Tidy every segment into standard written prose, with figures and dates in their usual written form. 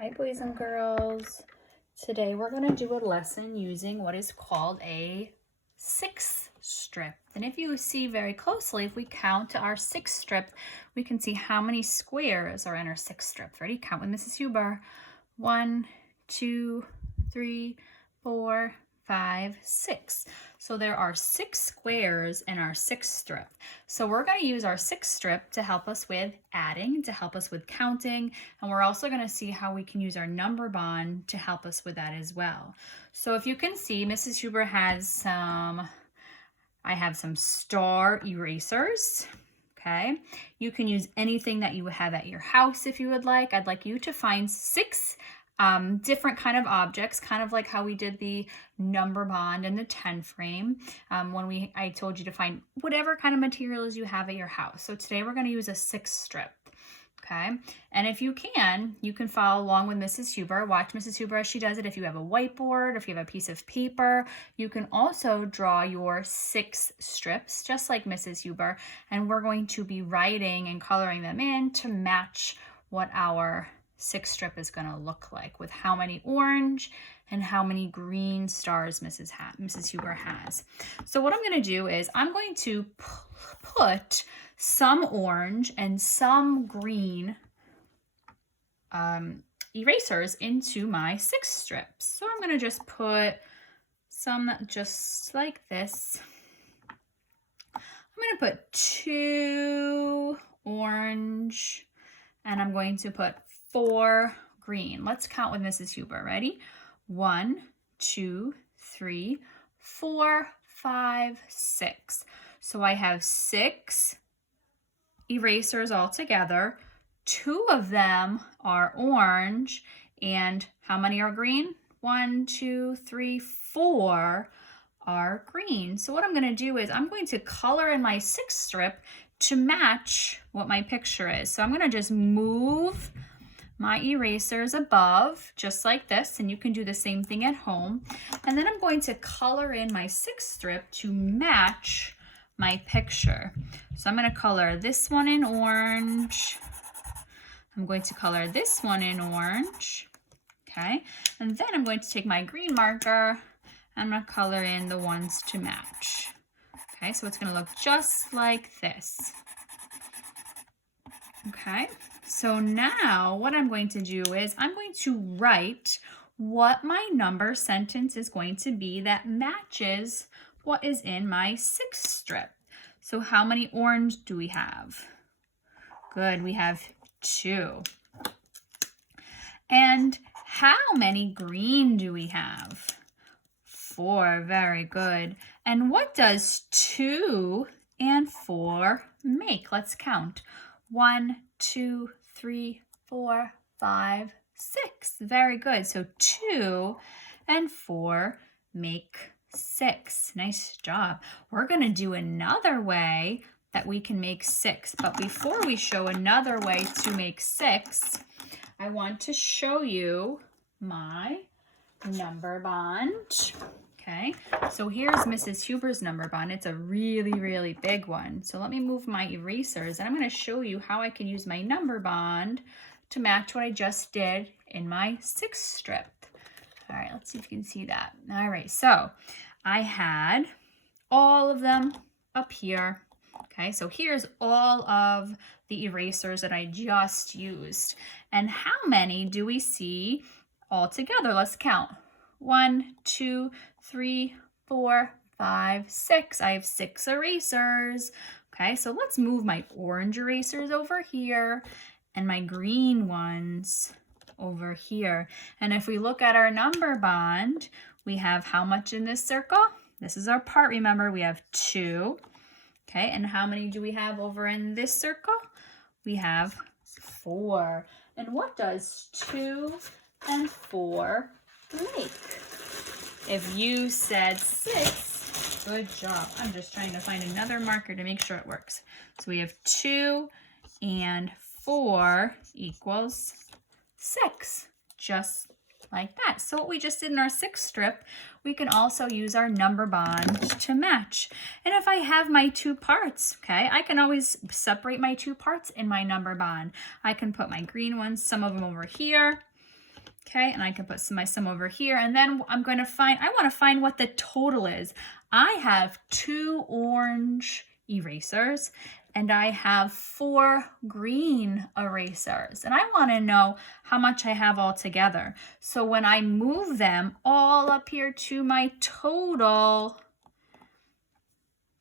Hi boys and girls. Today we're going to do a lesson using what is called a six strip. And if you see very closely, if we count our six strip, we can see how many squares are in our six strip. Ready? Count with Mrs. Huber. 1, 2, 3, 4, 5, 6. So there are 6 squares in our six strip. So we're going to use our six strip to help us with adding, to help us with counting, and we're also going to see how we can use our number bond to help us with that as well. So if you can see, Mrs. Huber has I have some star erasers. Okay, you can use anything that you have at your house if you would like. I'd like you to find 6 different kind of objects, kind of like how we did the number bond and the 10 frame when I told you to find whatever kind of materials you have at your house. So today we're going to use a 6 strip. Okay, and if you can follow along with Mrs. Huber. Watch Mrs. Huber as she does it. If you have a whiteboard, if you have a piece of paper, you can also draw your 6 strips, just like Mrs. Huber, and we're going to be writing and coloring them in to match what our 6 strip is going to look like, with how many orange and how many green stars Mrs. Huber has. So what I'm going to do is I'm going to put some orange and some green erasers into my 6 strips. So I'm going to just put some just like this. I'm going to put 2 orange and I'm going to put 4 green. Let's count with Mrs. Huber. Ready? 1, 2, 3, 4, 5, 6. So I have 6 erasers all together. 2 of them are orange, and how many are green? 1, 2, 3, 4 are green. So what I'm going to do is I'm going to color in my 6 strip to match what my picture is. So I'm going to just move my erasers above, just like this, and you can do the same thing at home. And then I'm going to color in my 6 strip to match my picture. So I'm going to color this one in orange. I'm going to color this one in orange. Okay, and then I'm going to take my green marker and I'm going to color in the ones to match. Okay, so it's going to look just like this. Okay, so now what I'm going to do is I'm going to write what my number sentence is going to be that matches what is in my 6 strip. So how many orange do we have? Good, we have 2. And how many green do we have? 4, very good. And what does 2 and 4 make? Let's count. 1, 2, 3, 4, 5, 6. Very good. So 2 and 4 make 6. Nice job. We're going to do another way that we can make 6. But before we show another way to make 6, I want to show you my number bond. Okay, so here's Mrs. Huber's number bond. It's a really, really big one. So let me move my erasers and I'm going to show you how I can use my number bond to match what I just did in my 6 strip. All right, let's see if you can see that. All right, so I had all of them up here. Okay, so here's all of the erasers that I just used. And how many do we see all together? Let's count. 1, 2, 3, 4, 5, 6. I have 6 erasers. Okay, so let's move my orange erasers over here and my green ones over here. And if we look at our number bond, we have how much in this circle? This is our part, remember, we have 2. Okay, and how many do we have over in this circle? We have 4. And what does 2 and 4 make? If you said 6, good job. I'm just trying to find another marker to make sure it works. So we have 2 and 4 equals 6, just like that. So what we just did in our 6 strip, we can also use our number bond to match. And if I have my 2 parts, okay, I can always separate my 2 parts in my number bond. I can put my green ones, some of them over here, Okay, and I can put my sum over here, and then I want to find what the total is. I have 2 orange erasers, and I have 4 green erasers, and I want to know how much I have all together. So when I move them all up here to my total,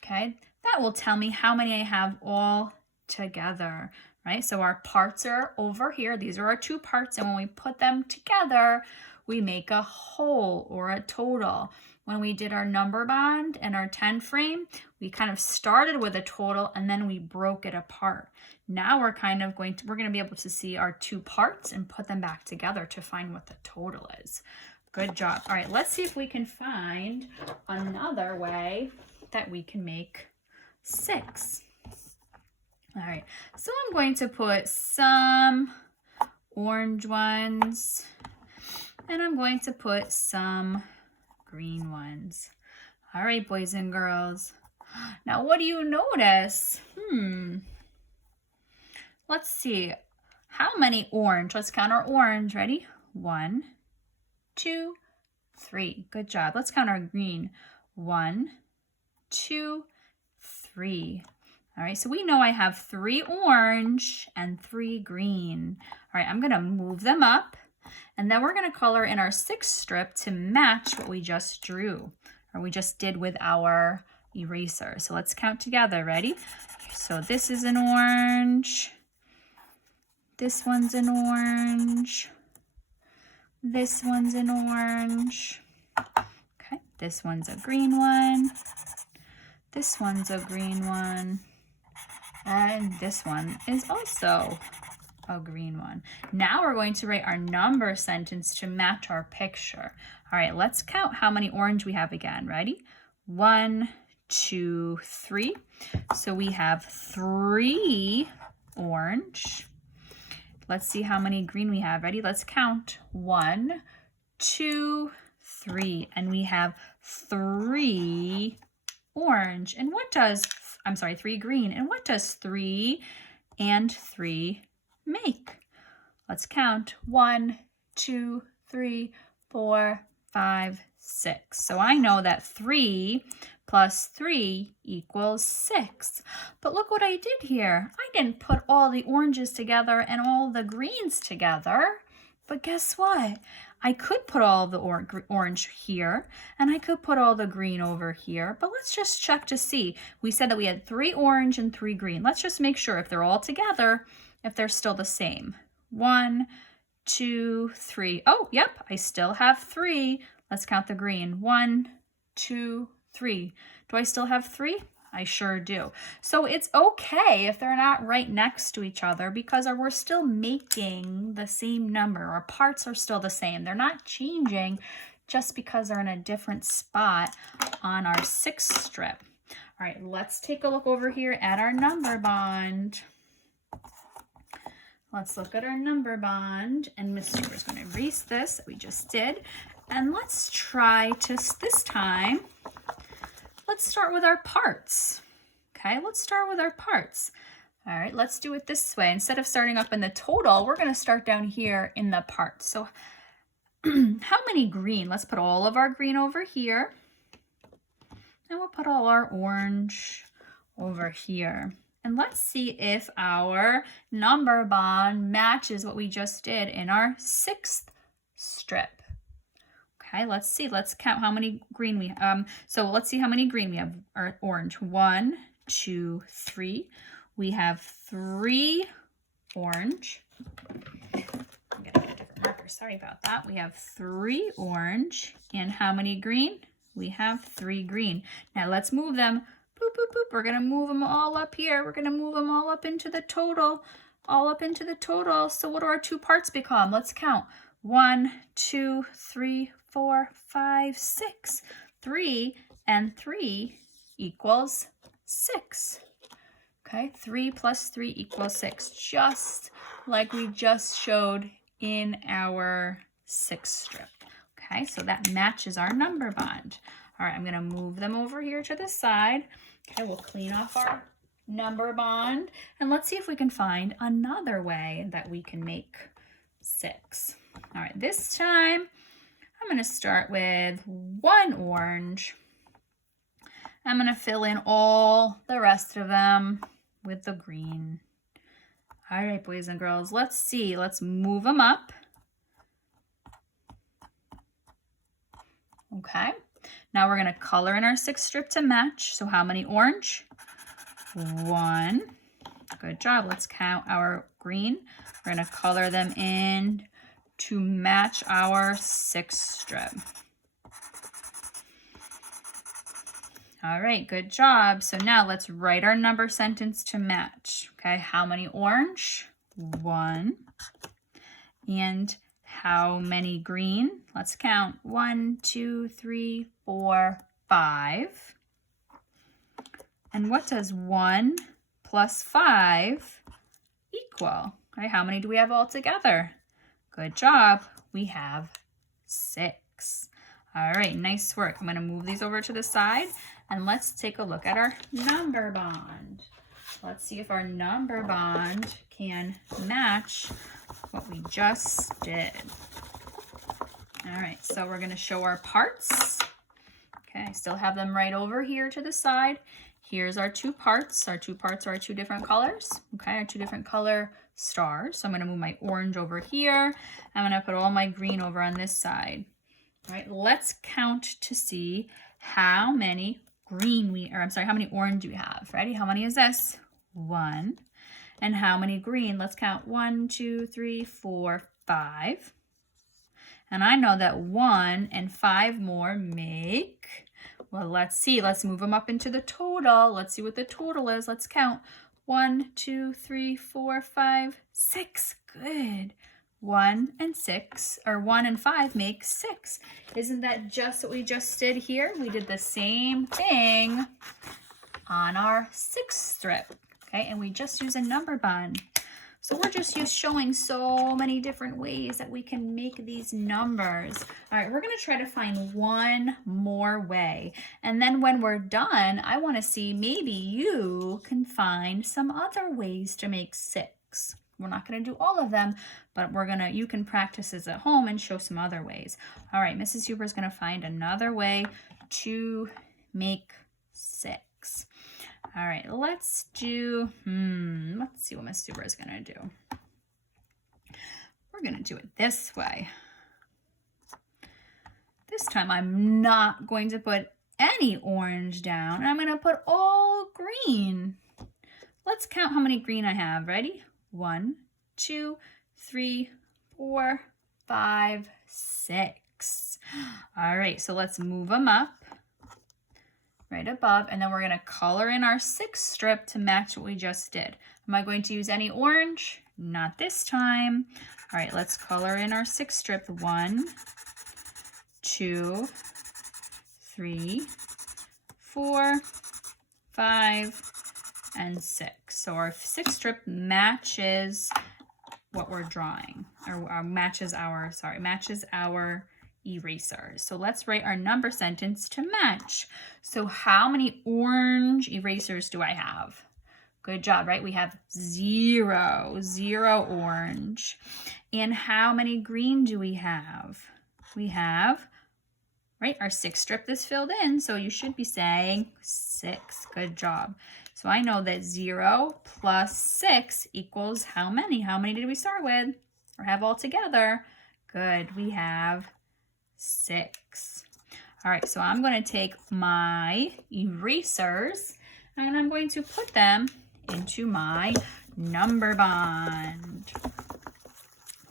okay, that will tell me how many I have all together. Right? So our parts are over here. These are our 2 parts. And when we put them together, we make a whole or a total. When we did our number bond and our 10 frame, we kind of started with a total and then we broke it apart. Now we're going to be able to see our 2 parts and put them back together to find what the total is. Good job. All right, let's see if we can find another way that we can make 6. All right, so I'm going to put some orange ones, and I'm going to put some green ones. All right, boys and girls. Now, what do you notice? Let's see. How many orange? Let's count our orange. Ready? 1, 2, 3. Good job. Let's count our green. 1, 2, 3. All right, so we know I have 3 orange and 3 green. All right, I'm gonna move them up, and then we're gonna color in our 6th strip to match what we just drew, or we just did with our eraser. So let's count together, ready? So this is an orange, this one's an orange, this one's an orange, okay, this one's a green one, this one's a green one, and this one is also a green one. Now we're going to write our number sentence to match our picture. All right, let's count how many orange we have again. Ready? 1, 2, 3. So we have 3 orange. Let's see how many green we have. Ready? Let's count. 1, 2, 3. And we have 3 orange. And what does, 3 green. And what does 3 and 3 make? Let's count. 1, 2, 3, 4, 5, 6. So I know that 3 plus 3 equals 6. But look what I did here. I didn't put all the oranges together and all the greens together. But guess what? I could put all the orange here, and I could put all the green over here. But let's just check to see. We said that we had 3 orange and 3 green. Let's just make sure if they're all together, if they're still the same. 1, 2, 3. Oh, yep, I still have 3. Let's count the green. 1, 2, 3. Do I still have 3? I sure do. So it's okay if they're not right next to each other because we're still making the same number. Our parts are still the same. They're not changing just because they're in a different spot on our 6th strip. All right, let's take a look over here at our number bond. Let's look at our number bond, and Miss Stewart is going to erase this that we just did. And let's try to, this time, let's start with our parts. Okay, let's start with our parts. All right, let's do it this way. Instead of starting up in the total, we're going to start down here in the parts. So how many green? Let's put all of our green over here. And we'll put all our orange over here. And let's see if our number bond matches what we just did in our 6th strip. Okay, let's see. Let's count how many green we have. So let's see how many green we have. Or orange. 1, 2, 3. We have 3 orange. I'm gonna get a different marker. Sorry about that. We have 3 orange. And how many green? We have 3 green. Now let's move them. Boop, boop, boop. We're gonna move them all up here. We're gonna move them all up into the total. All up into the total. So what do our 2 parts become? Let's count. 1, 2, 3, 4, 5, 6. 3 and 3 equals 6. Okay, 3 plus 3 equals 6, just like we just showed in our 6th strip. Okay, so that matches our number bond. All right, I'm going to move them over here to the side. Okay, we'll clean off our number bond, and let's see if we can find another way that we can make 6. All right, this time I'm going to start with 1 orange. I'm going to fill in all the rest of them with the green. All right, boys and girls, let's see. Let's move them up. Okay, now we're going to color in our 6th strip to match. So how many orange? 1. Good job. Let's count our green. We're going to color them in to match our 6th strip. All right, good job. So now let's write our number sentence to match. Okay, how many orange? 1. And how many green? Let's count. 1, 2, 3, 4, 5. And what does 1 plus 5 equal? Right, how many do we have all together? Good job. We have 6. All right, nice work. I'm going to move these over to the side and let's take a look at our number bond. Let's see if our number bond can match what we just did. All right, so we're going to show our parts. Okay, I still have them right over here to the side. Here's our 2 parts. Our 2 parts are our 2 different colors. Okay, our 2 different color stars. So I'm going to move my orange over here. I'm going to put all my green over on this side. All right, let's count to see how many how many orange we have. Ready? How many is this? 1. And how many green? Let's count. 1, 2, 3, 4, 5. And I know that 1 and 5 more make, well, let's see. Let's move them up into the total. Let's see what the total is. Let's count. 1, 2, 3, 4, 5, 6. Good. 1 and 5 make 6. Isn't that just what we just did here? We did the same thing on our 6th strip. Okay, and we just use a number bond. So we're just showing so many different ways that we can make these numbers. All right, we're going to try to find one more way. And then when we're done, I want to see maybe you can find some other ways to make 6. We're not going to do all of them, but you can practice this at home and show some other ways. All right, Mrs. Huber is going to find another way to make 6. All right, let's do, let's see what Miss Huber is going to do. We're going to do it this way. This time I'm not going to put any orange down. I'm going to put all green. Let's count how many green I have. Ready? 1, 2, 3, 4, 5, 6. All right, so let's move them up right above, and then we're going to color in our 6th strip to match what we just did. Am I going to use any orange? Not this time. All right, let's color in our 6th strip. 1, 2, 3, 4, 5, and 6. So our 6th strip matches what we're drawing, or matches our erasers. So let's write our number sentence to match. So how many orange erasers do I have? Good job, right? We have 0 orange. And how many green do we have? We have, right, our 6th strip is filled in, so you should be saying 6. Good job. So I know that 0 plus 6 equals how many? How many did we start with or have all together? Good, we have 6. All right, so I'm going to take my erasers and I'm going to put them into my number bond.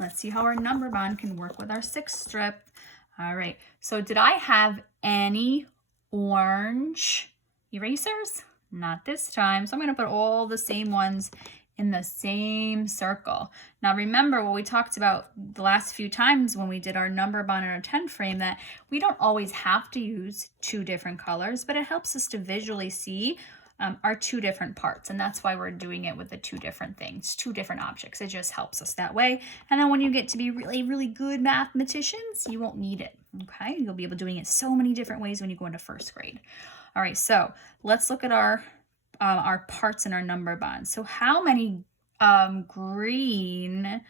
Let's see how our number bond can work with our 6th strip. All right, so did I have any orange erasers? Not this time. So I'm going to put all the same ones in the same circle. Now remember what we talked about the last few times when we did our number bond and our 10 frame, that we don't always have to use 2 different colors, but it helps us to visually see our 2 different parts. And that's why we're doing it with the 2 different things, 2 different objects. It just helps us that way. And then when you get to be really, really good mathematicians, you won't need it. Okay, you'll be able to doing it so many different ways when you go into 1st grade. All right, so let's look at our parts in our number bond. So how many green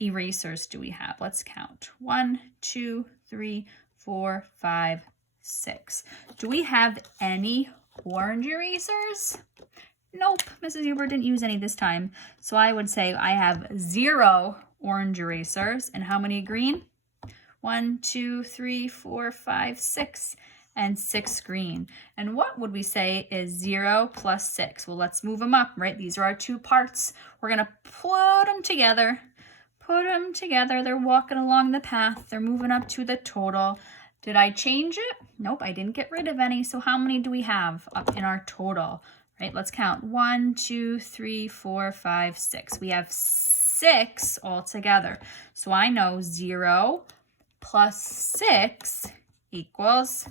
erasers do we have? Let's count. 1, 2, 3, 4, 5, 6. Do we have any orange erasers? Nope, Mrs. Huber didn't use any this time. So I would say I have 0 orange erasers. And how many green? 1, 2, 3, 4, 5, 6. And 6 green. And what would we say is 0 plus 6? Well, let's move them up, right? These are our 2 parts. We're going to put them together. Put them together. They're walking along the path. They're moving up to the total. Did I change it? Nope, I didn't get rid of any. So how many do we have up in our total? Right, let's count. 1, 2, 3, 4, 5, 6. We have 6 all together. So I know 0 plus 6 equals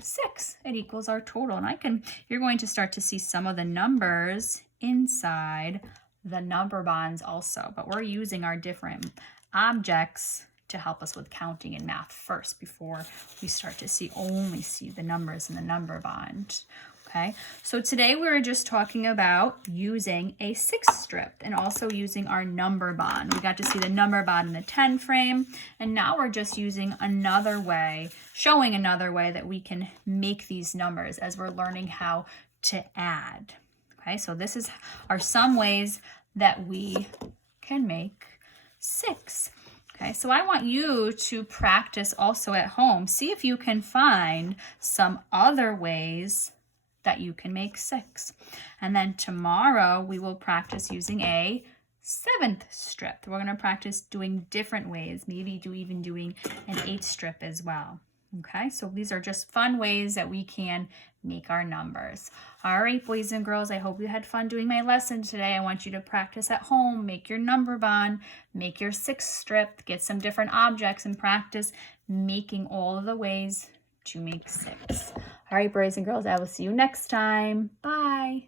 6. It equals our total. And you're going to start to see some of the numbers inside the number bonds also. But we're using our different objects to help us with counting in math first before we start to see the numbers in the number bond. Okay, so today we were just talking about using a 6 strip and also using our number bond. We got to see the number bond in the 10 frame, and now we're just using another way, showing another way that we can make these numbers as we're learning how to add. Okay, so this are some ways that we can make 6. Okay, so I want you to practice also at home. See if you can find some other ways that you can make 6. And then tomorrow we will practice using a 7th strip. We're going to practice doing different ways, maybe even doing an 8th strip as well. Okay, so these are just fun ways that we can make our numbers. All right, boys and girls, I hope you had fun doing my lesson today. I want you to practice at home, make your number bond, make your 6th strip, get some different objects and practice making all of the ways to make 6. All right, boys and girls, I will see you next time. Bye.